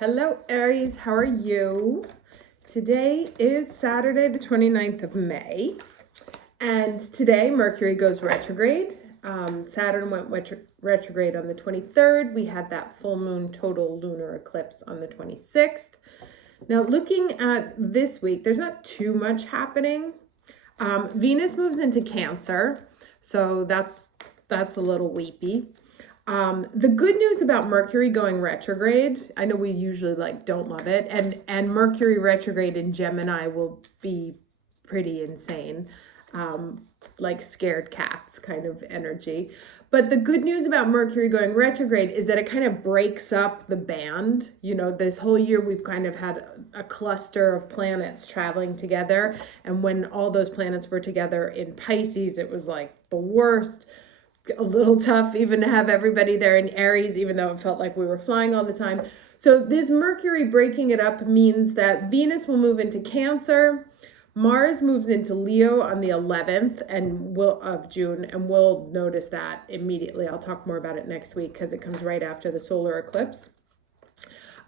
Hello, Aries. How are you? Today is Saturday, the 29th of May. And today, Mercury goes retrograde. Saturn went retrograde on the 23rd. We had that full moon total lunar eclipse on the 26th. Now, looking at this week, there's not too much happening. Venus moves into Cancer, so that's a little weepy. The good news about Mercury going retrograde, I know we usually don't love it, and Mercury retrograde in Gemini will be pretty insane, like scared cats kind of energy. But the good news about Mercury going retrograde is that it kind of breaks up the band. You know, this whole year we've kind of had a cluster of planets traveling together, and when all those planets were together in Pisces, it was like the worst. A little tough even to have everybody there in Aries, even though it felt like we were flying all the time. So this Mercury breaking it up means that Venus will move into Cancer, Mars moves into Leo on the 11th of June, and we'll notice that immediately. I'll talk more about it next week because it comes right after the solar eclipse.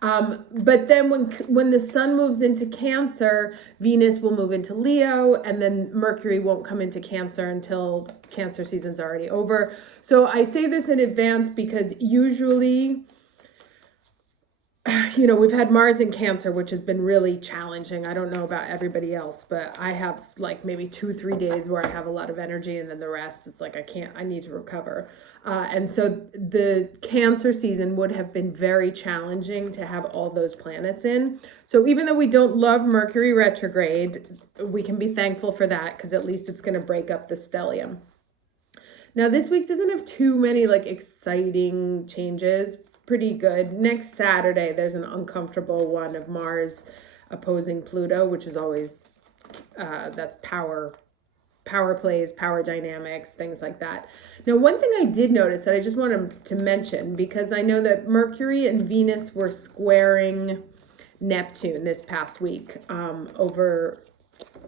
But then when the sun moves into Cancer, Venus will move into Leo, and then Mercury won't come into Cancer until Cancer season's already over. So I say this in advance because usually, you know, we've had Mars in Cancer, which has been really challenging. I don't know about everybody else, but I have like maybe 2-3 days where I have a lot of energy, and then the rest is like, I need to recover. And so the Cancer season would have been very challenging to have all those planets in. So even though we don't love Mercury retrograde, we can be thankful for that because at least it's going to break up the stellium. Now this week doesn't have too many exciting changes. Pretty good. Next Saturday, there's an uncomfortable one of Mars opposing Pluto, which is always that power plays, power dynamics, things like that. Now, one thing I did notice that I just wanted to mention, because I know that Mercury and Venus were squaring Neptune this past week over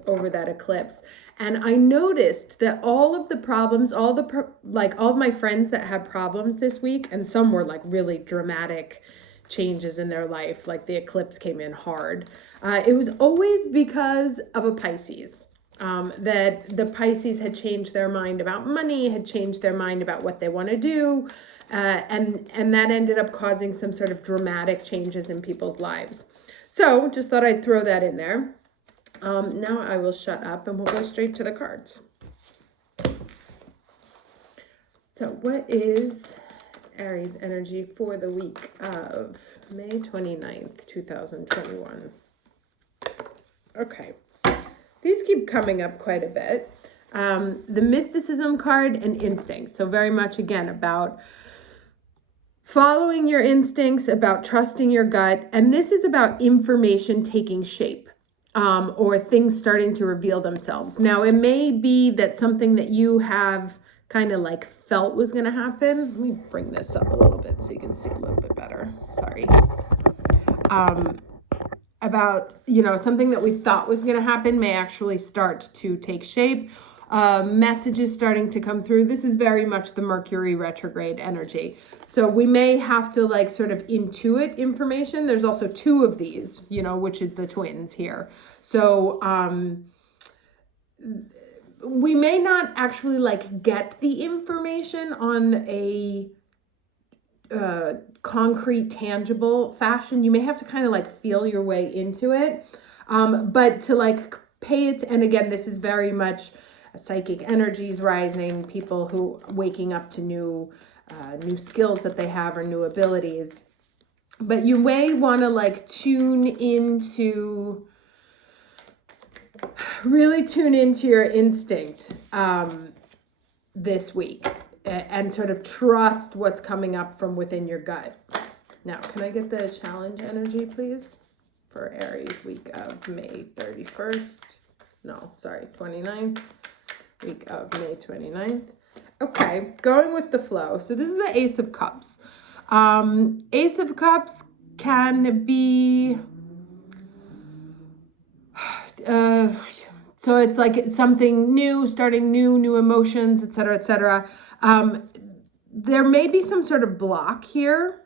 that eclipse. And I noticed that all of the problems, all of my friends that had problems this week, and some were really dramatic changes in their life, like the eclipse came in hard. It was always because of a Pisces. That the Pisces had changed their mind about money, had changed their mind about what they want to do, and that ended up causing some sort of dramatic changes in people's lives. So just thought I'd throw that in there. Now I will shut up and we'll go straight to the cards. So what is Aries energy for the week of May 29th, 2021? Okay. These keep coming up quite a bit. The mysticism card and instincts. So very much, again, about following your instincts, about trusting your gut. And this is about information taking shape, or things starting to reveal themselves. Now, it may be that something that you have kind of felt was going to happen. Let me bring this up a little bit so you can see a little bit better. Sorry. About, something that we thought was going to happen may actually start to take shape. Messages starting to come through. This is very much the Mercury retrograde energy. So we may have to sort of intuit information. There's also two of these, which is the twins here. So we may not actually get the information on a concrete, tangible fashion. You may have to kind of feel your way into it. But to pay it, and again, this is very much psychic energies rising, people who waking up to new skills that they have or new abilities. But you may want to really tune into your instinct this week. And sort of trust what's coming up from within your gut. Now, can I get the challenge energy, please? For Aries, week of May 31st. No, sorry, 29th. Week of May 29th. Okay, going with the flow. So this is the Ace of Cups. Ace of Cups can be... so it's something new, starting new emotions, etc., etc. There may be some sort of block here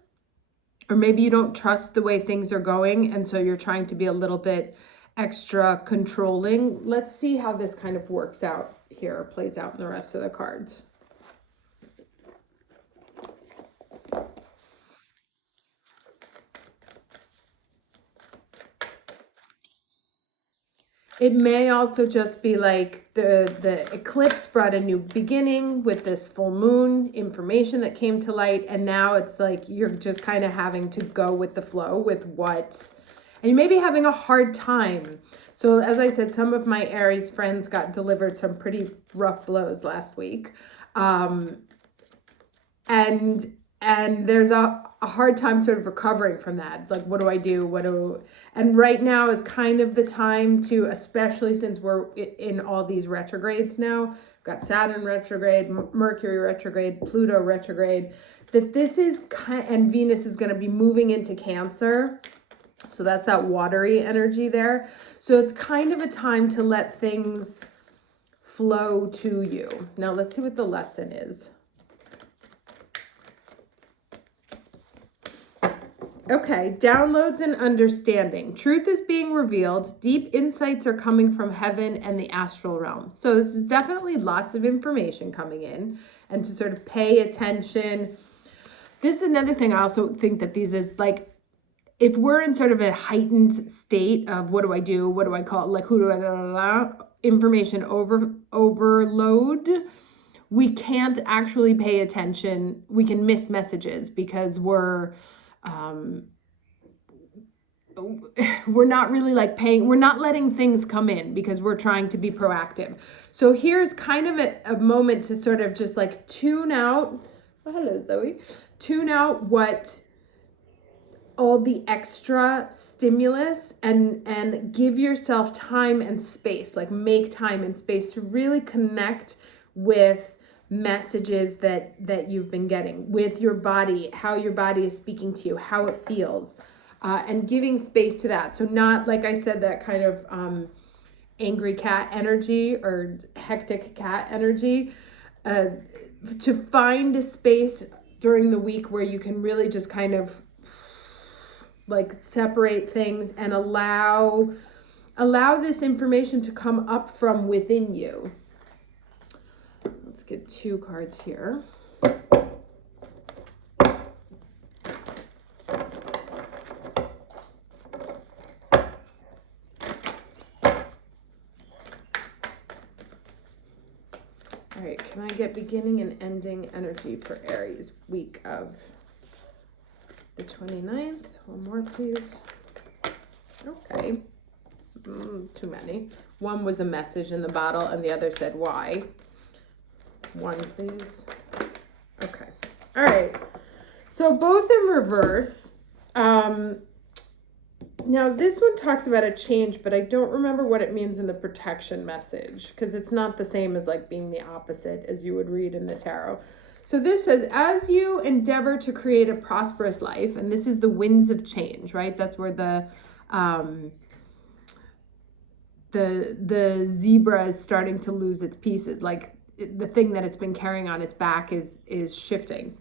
or maybe you don't trust the way things are going, and so you're trying to be a little bit extra controlling. Let's see how this kind of works out here, plays out in the rest of the cards. It may also just be like the eclipse brought a new beginning with this full moon information that came to light. And now it's like you're just kind of having to go with the flow with what, and you may be having a hard time. So as I said, some of my Aries friends got delivered some pretty rough blows last week. And there's a hard time sort of recovering from that. It's like, what do I do? And right now is kind of the time to, especially since we're in all these retrogrades now, we've got Saturn retrograde, Mercury retrograde, Pluto retrograde, that this is and Venus is going to be moving into Cancer. So that's that watery energy there. So it's kind of a time to let things flow to you. Now let's see what the lesson is. Okay, downloads and understanding. Truth is being revealed. Deep insights are coming from heaven and the astral realm. So this is definitely lots of information coming in, and to sort of pay attention. This is another thing I also think that these is like, if we're in sort of a heightened state of what do I do? What do I call it? Like who do I, information overload, we can't actually pay attention. We can miss messages because we're not really like we're not letting things come in because we're trying to be proactive. So here's kind of a moment to sort of just like tune out. Oh, hello, Zoe. Tune out what all the extra stimulus and give yourself time and space, like make time and space to really connect with messages that you've been getting, with your body, how your body is speaking to you, how it feels, and giving space to that. So not, like I said, that kind of angry cat energy or hectic cat energy, to find a space during the week where you can really just kind of like separate things and allow this information to come up from within you. Let's get 2 cards here. All right, can I get beginning and ending energy for Aries week of the 29th? One more, please. Okay. Too many. One was a message in the bottle and the other said why. 1, please. Okay. All right. So both in reverse. Now this one talks about a change, but I don't remember what it means in the protection message because it's not the same as like being the opposite as you would read in the tarot. So this says, as you endeavor to create a prosperous life, and this is the winds of change, right? That's where the zebra is starting to lose its pieces. Like the thing that it's been carrying on its back is shifting.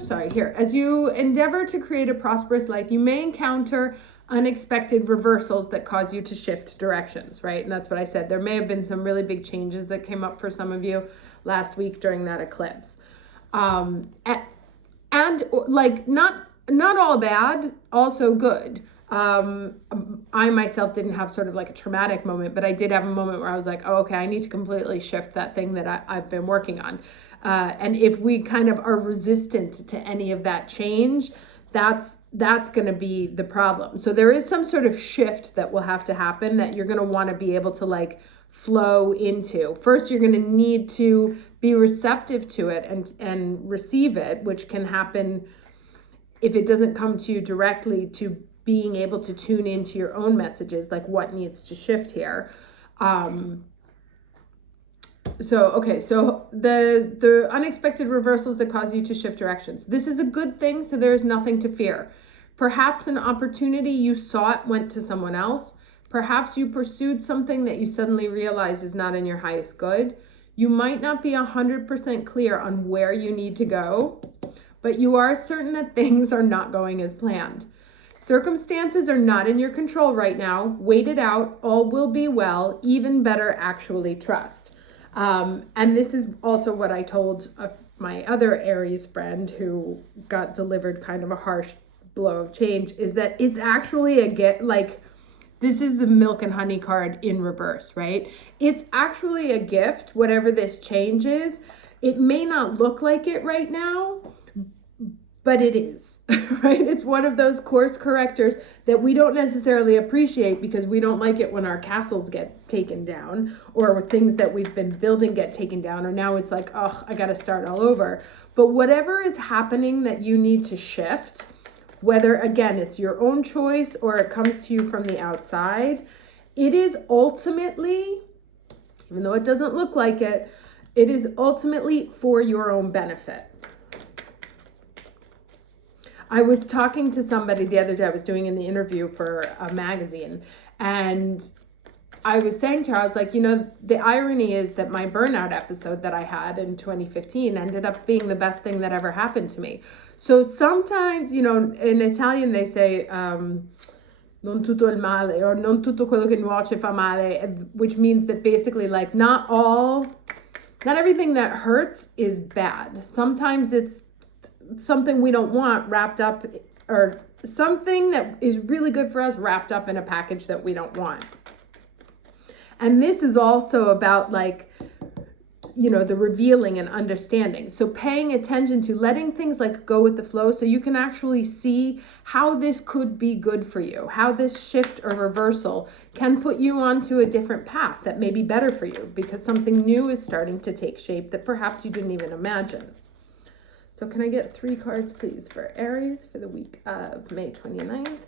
Sorry, here. As you endeavor to create a prosperous life, you may encounter unexpected reversals that cause you to shift directions, right? And that's what I said. There may have been some really big changes that came up for some of you last week during that eclipse. And like not all bad, also good. I myself didn't have sort of like a traumatic moment, but I did have a moment where I was like, oh, okay, I need to completely shift that thing that I've been working on. And if we kind of are resistant to any of that change, that's going to be the problem. So there is some sort of shift that will have to happen that you're going to want to be able to like flow into. First, you're going to need to be receptive to it and receive it, which can happen if it doesn't come to you directly, to being able to tune into your own messages, like what needs to shift here. So the unexpected reversals that cause you to shift directions. This is a good thing, so there's nothing to fear. Perhaps an opportunity you sought went to someone else. Perhaps you pursued something that you suddenly realize is not in your highest good. You might not be 100% clear on where you need to go. but you are certain that things are not going as planned. Circumstances are not in your control right now. Wait it out. All will be well. Even better, actually trust. And this is also what I told my other Aries friend who got delivered kind of a harsh blow of change, is that it's actually a gift. Like, this is the milk and honey card in reverse, right? It's actually a gift, whatever this change is. It may not look like it right now, but it is, right? It's one of those course correctors that we don't necessarily appreciate because we don't like it when our castles get taken down, or things that we've been building get taken down, or now it's like, oh, I got to start all over. But whatever is happening that you need to shift, whether, again, it's your own choice or it comes to you from the outside, it is ultimately, even though it doesn't look like it, it is ultimately for your own benefit. I was talking to somebody the other day. I was doing an interview for a magazine, and I was saying to her, I was like, the irony is that my burnout episode that I had in 2015 ended up being the best thing that ever happened to me. So sometimes, in Italian they say, non tutto il male, or non tutto quello che nuoce fa male, which means that basically, like, not everything that hurts is bad. Sometimes it's something we don't want wrapped up, or something that is really good for us wrapped up in a package that we don't want. And this is also about, like, the revealing and understanding. So paying attention to letting things like go with the flow, so you can actually see how this could be good for you, how this shift or reversal can put you onto a different path that may be better for you because something new is starting to take shape that perhaps you didn't even imagine. So can I get 3 cards, please, for Aries for the week of May 29th?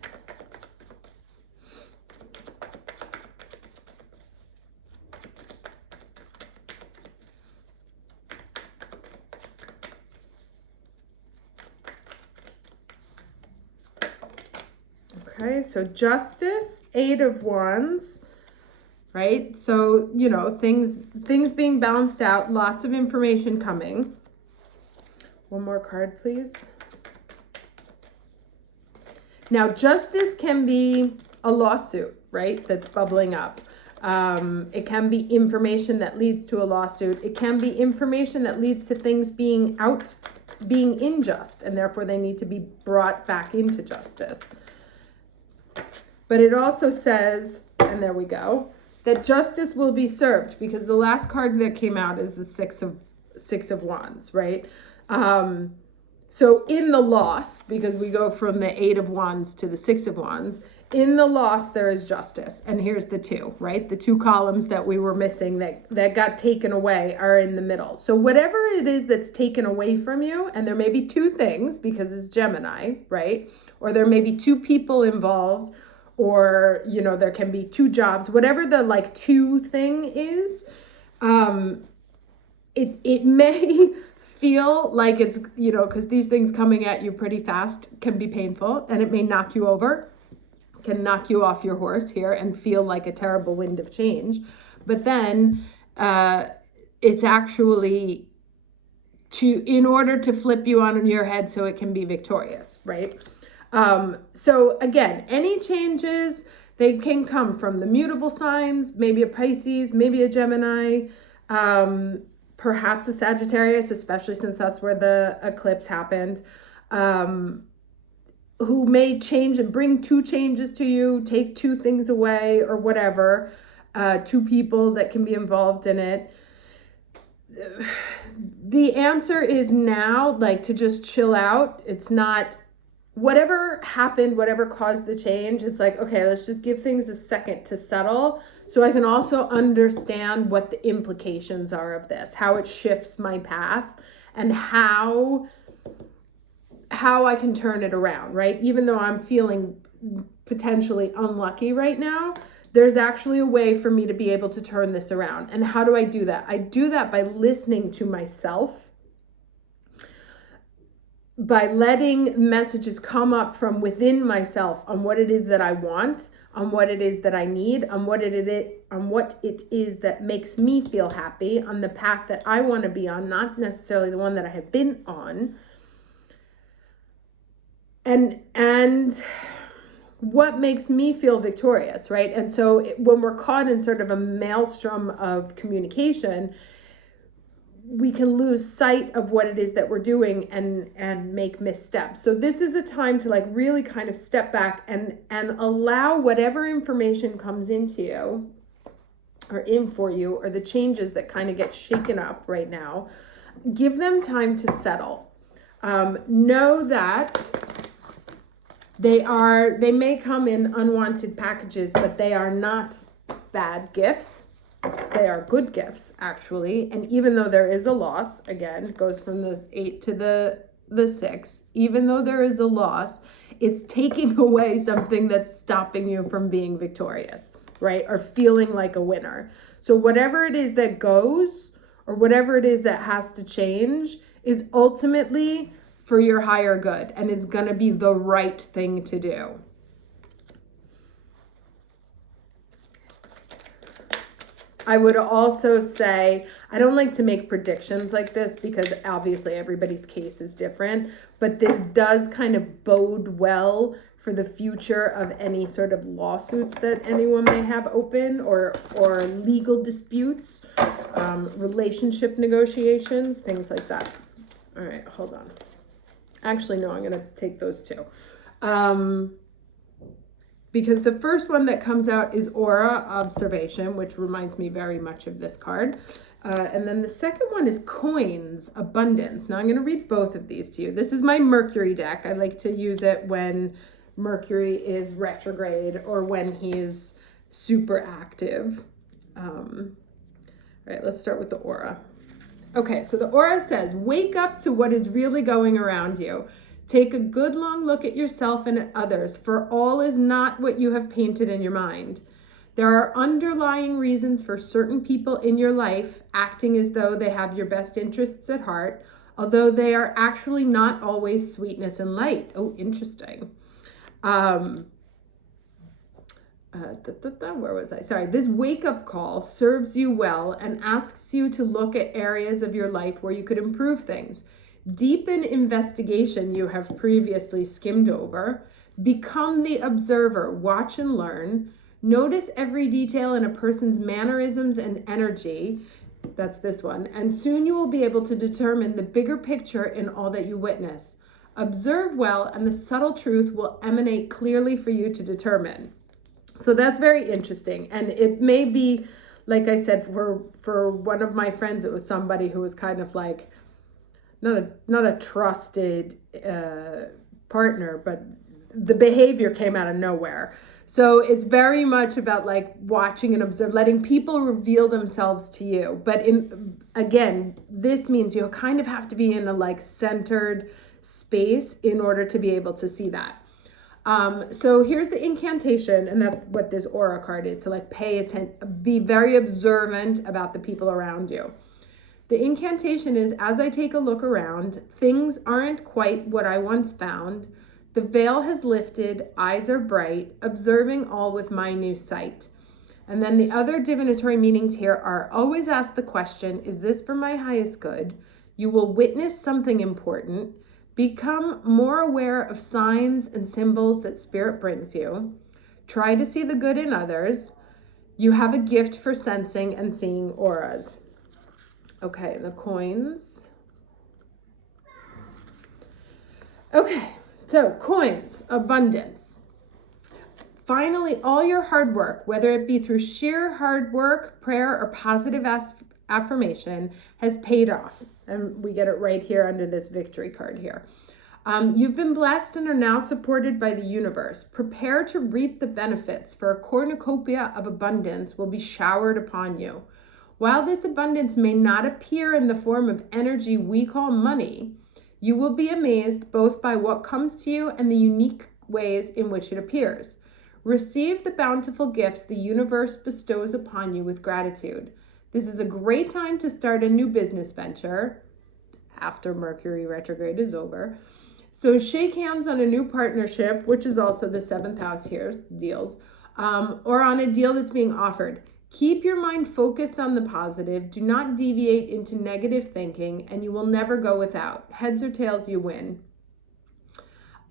Okay, so Justice, 8 of Wands, right? So, things being balanced out, lots of information coming. One more card, please. Now, Justice can be a lawsuit, right? That's bubbling up. It can be information that leads to a lawsuit. It can be information that leads to things being unjust, and therefore they need to be brought back into justice. But it also says, and there we go, that justice will be served, because the last card that came out is the Six of Wands, right? So in the loss, because we go from the 8 of Wands to the 6 of Wands, in the loss there is justice. And here's the 2, right? The 2 columns that we were missing that got taken away are in the middle. So whatever it is that's taken away from you, and there may be 2 things because it's Gemini, right? Or there may be 2 people involved, or, there can be 2 jobs, whatever the 2 thing is, it may feel like it's, because these things coming at you pretty fast can be painful, and it may knock you over, can knock you off your horse here and feel like a terrible wind of change. But then it's actually in order to flip you on your head so it can be victorious, right? So again, any changes, they can come from the mutable signs, maybe a Pisces, maybe a Gemini, perhaps a Sagittarius, especially since that's where the eclipse happened, who may change and bring 2 changes to you, take 2 things away or whatever, 2 people that can be involved in it. The answer is now, to just chill out. It's not whatever happened, whatever caused the change. It's like, okay, let's just give things a second to settle so I can also understand what the implications are of this, how it shifts my path, and how I can turn it around, right? Even though I'm feeling potentially unlucky right now, there's actually a way for me to be able to turn this around. And how do I do that? I do that by listening to myself, by letting messages come up from within myself on what it is that I want, on what it is that I need, on what it is that makes me feel happy, on the path that I want to be on, not necessarily the one that I have been on. And what makes me feel victorious, right? And so when we're caught in sort of a maelstrom of communication, we can lose sight of what it is that we're doing and make missteps. So this is a time to like really kind of step back and allow whatever information comes into you or in for you, or the changes that kind of get shaken up right now, give them time to settle. Know that they may come in unwanted packages, but they are not bad gifts. They are good gifts, actually. And even though there is a loss, again, it goes from the 8 to the 6, even though there is a loss, it's taking away something that's stopping you from being victorious, right? Or feeling like a winner. So whatever it is that goes, or whatever it is that has to change, is ultimately for your higher good, and it's going to be the right thing to do. I would also say, I don't like to make predictions like this because obviously everybody's case is different, but this does kind of bode well for the future of any sort of lawsuits that anyone may have open, or legal disputes, relationship negotiations, things like that. All right, hold on. Actually, no, I'm going to take those two. Because the first one that comes out is Aura Observation, which reminds me very much of this card. And then the second one is Coins Abundance. Now I'm going to read both of these to you. This is my Mercury deck. I like to use it when Mercury is retrograde or when he's super active. All right, let's start with the Aura. Okay, so the Aura says, wake up to what is really going around you. Take a good long look at yourself and at others, for all is not what you have painted in your mind. There are underlying reasons for certain people in your life acting as though they have your best interests at heart, although they are actually not always sweetness and light. Oh, interesting. Where was I? Sorry. This wake-up call serves you well and asks you to look at areas of your life where you could improve things. Deepen investigation you have previously skimmed over. Become the observer. Watch and learn. Notice every detail in a person's mannerisms and energy. That's this one. And soon you will be able to determine the bigger picture in all that you witness. Observe well, and the subtle truth will emanate clearly for you to determine. So that's very interesting. And it may be, like I said, for one of my friends, it was somebody who was kind of like, not a trusted partner, but the behavior came out of nowhere. So it's very much about like watching and observe, letting people reveal themselves to you. But again, this means you kind of have to be in a like centered space in order to be able to see that. So here's the incantation, and that's what this Aura card is, to like pay attention, be very observant about the people around you. The incantation is, as I take a look around, things aren't quite what I once found. The veil has lifted, eyes are bright, observing all with my new sight. And then the other divinatory meanings here are, always ask the question, is this for my highest good? You will witness something important. Become more aware of signs and symbols that Spirit brings you. Try to see the good in others. You have a gift for sensing and seeing auras. Okay, the coins. Okay, so coins, abundance. Finally, all your hard work, whether it be through sheer hard work, prayer, or positive affirmation, has paid off. And we get it right here under this victory card here. You've been blessed and are now supported by the universe. Prepare to reap the benefits, for a cornucopia of abundance will be showered upon you. While this abundance may not appear in the form of energy we call money, you will be amazed both by what comes to you and the unique ways in which it appears. Receive the bountiful gifts the universe bestows upon you with gratitude. This is a great time to start a new business venture after Mercury retrograde is over. So shake hands on a new partnership, which is also the 7th house here, deals, or on a deal that's being offered. Keep your mind focused on the positive. Do not deviate into negative thinking, and you will never go without. Heads or tails, you win.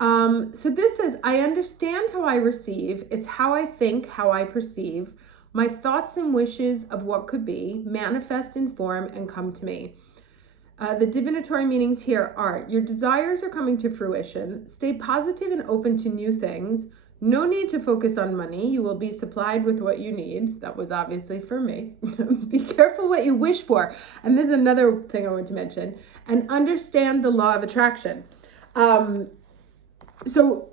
So this says, I understand how I receive. It's how I think, how I perceive. My thoughts and wishes of what could be manifest in form and come to me. The divinatory meanings here are: your desires are coming to fruition. Stay positive and open to new things. No need to focus on money. You will be supplied with what you need. That was obviously for me. Be careful what you wish for. And this is another thing I want to mention. And understand the law of attraction. So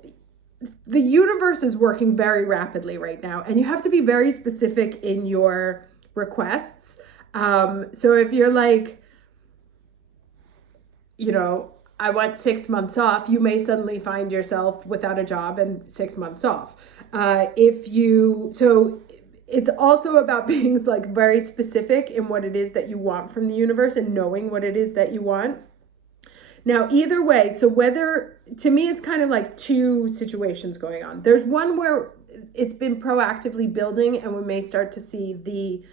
the universe is working very rapidly right now, and you have to be very specific in your requests. So if you're like, I want 6 months off, you may suddenly find yourself without a job and 6 months off. So it's also about being like very specific in what it is that you want from the universe and knowing what it is that you want. Now, either way, so to me, it's kind of like two situations going on. There's one where it's been proactively building and we may start to see the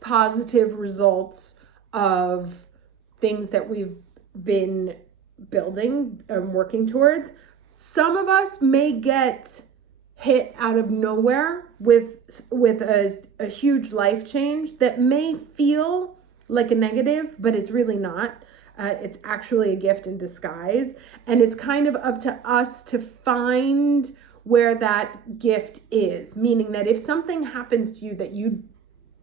positive results of things that we've been building and working towards. Some of us may get hit out of nowhere with a huge life change that may feel like a negative, but it's really not. It's actually a gift in disguise. And it's kind of up to us to find where that gift is. Meaning that if something happens to you that you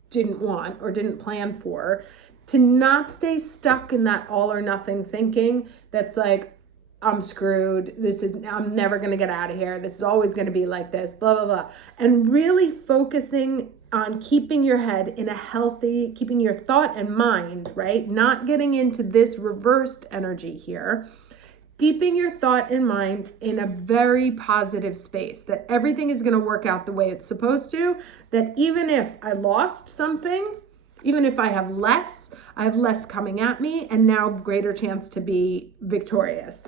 didn't want or didn't plan for, to not stay stuck in that all or nothing thinking that's like, I'm screwed. I'm never going to get out of here. This is always going to be like this, blah, blah, blah. And really focusing on keeping your head in a healthy, keeping your thought and mind, right? Not getting into this reversed energy here. Keeping your thought and mind in a very positive space, that everything is going to work out the way it's supposed to, that even if I lost something, even if I have less coming at me, and now greater chance to be victorious.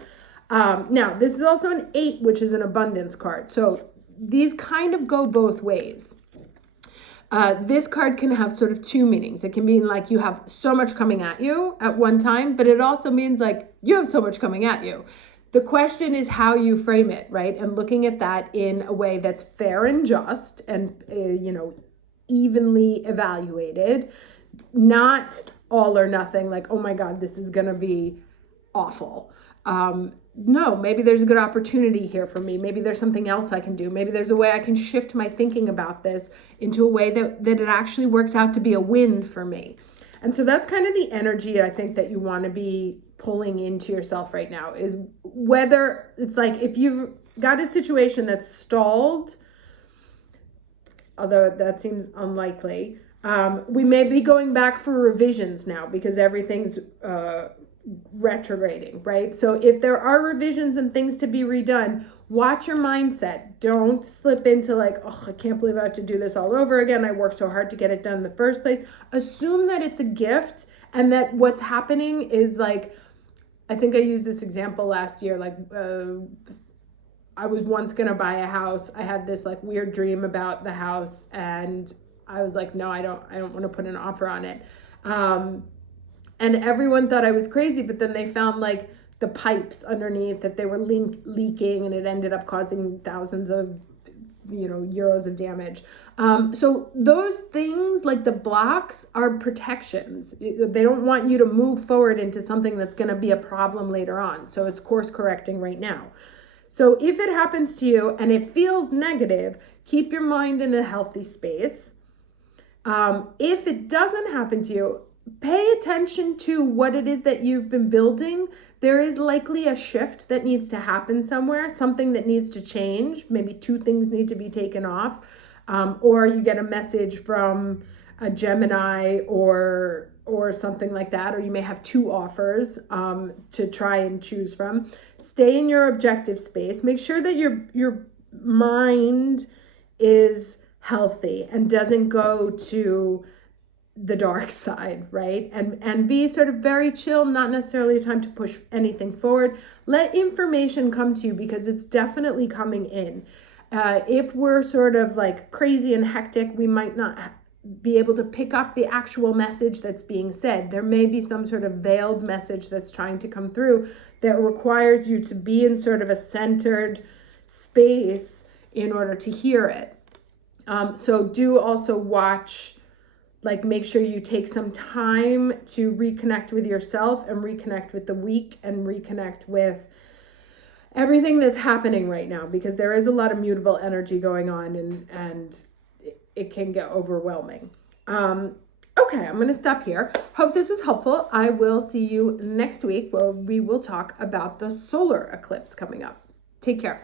Now, this is also an 8, which is an abundance card. So these kind of go both ways. This card can have sort of two meanings. It can mean like you have so much coming at you at one time, but it also means like you have so much coming at you. The question is how you frame it, right? And looking at that in a way that's fair and just and, evenly evaluated, not all or nothing, like, oh my God, this is going to be awful. No, maybe there's a good opportunity here for me. Maybe there's something else I can do. Maybe there's a way I can shift my thinking about this into a way that it actually works out to be a win for me. And so that's kind of the energy I think that you want to be pulling into yourself right now, is whether it's like if you've got a situation that's stalled, although that seems unlikely, we may be going back for revisions now because everything's retrograding, right? So if there are revisions and things to be redone, watch your mindset. Don't slip into like, oh, I can't believe I have to do this all over again. I worked so hard to get it done in the first place. Assume that it's a gift and that what's happening is like, I think I used this example last year, like I was once going to buy a house. I had this like weird dream about the house and I was like, no, I don't want to put an offer on it. And everyone thought I was crazy, but then they found like the pipes underneath that they were leaking and it ended up causing thousands of, euros of damage. So those things like the blocks are protections. They don't want you to move forward into something that's going to be a problem later on. So it's course correcting right now. So if it happens to you and it feels negative, keep your mind in a healthy space. If it doesn't happen to you, pay attention to what it is that you've been building. There is likely a shift that needs to happen somewhere, something that needs to change. Maybe 2 things need to be taken off, or you get a message from a Gemini or something like that, or you may have 2 offers to try and choose from. Stay in your objective space. Make sure that your mind is healthy and doesn't go to the dark side, right? And be sort of very chill, not necessarily a time to push anything forward. Let information come to you because it's definitely coming in. If we're sort of like crazy and hectic, we might not be able to pick up the actual message that's being said. There may be some sort of veiled message that's trying to come through that requires you to be in sort of a centered space in order to hear it. So do also watch, like make sure you take some time to reconnect with yourself and reconnect with the week and reconnect with everything that's happening right now, because there is a lot of mutable energy going on, and it can get overwhelming. Okay, I'm going to stop here. Hope this was helpful. I will see you next week where we will talk about the solar eclipse coming up. Take care.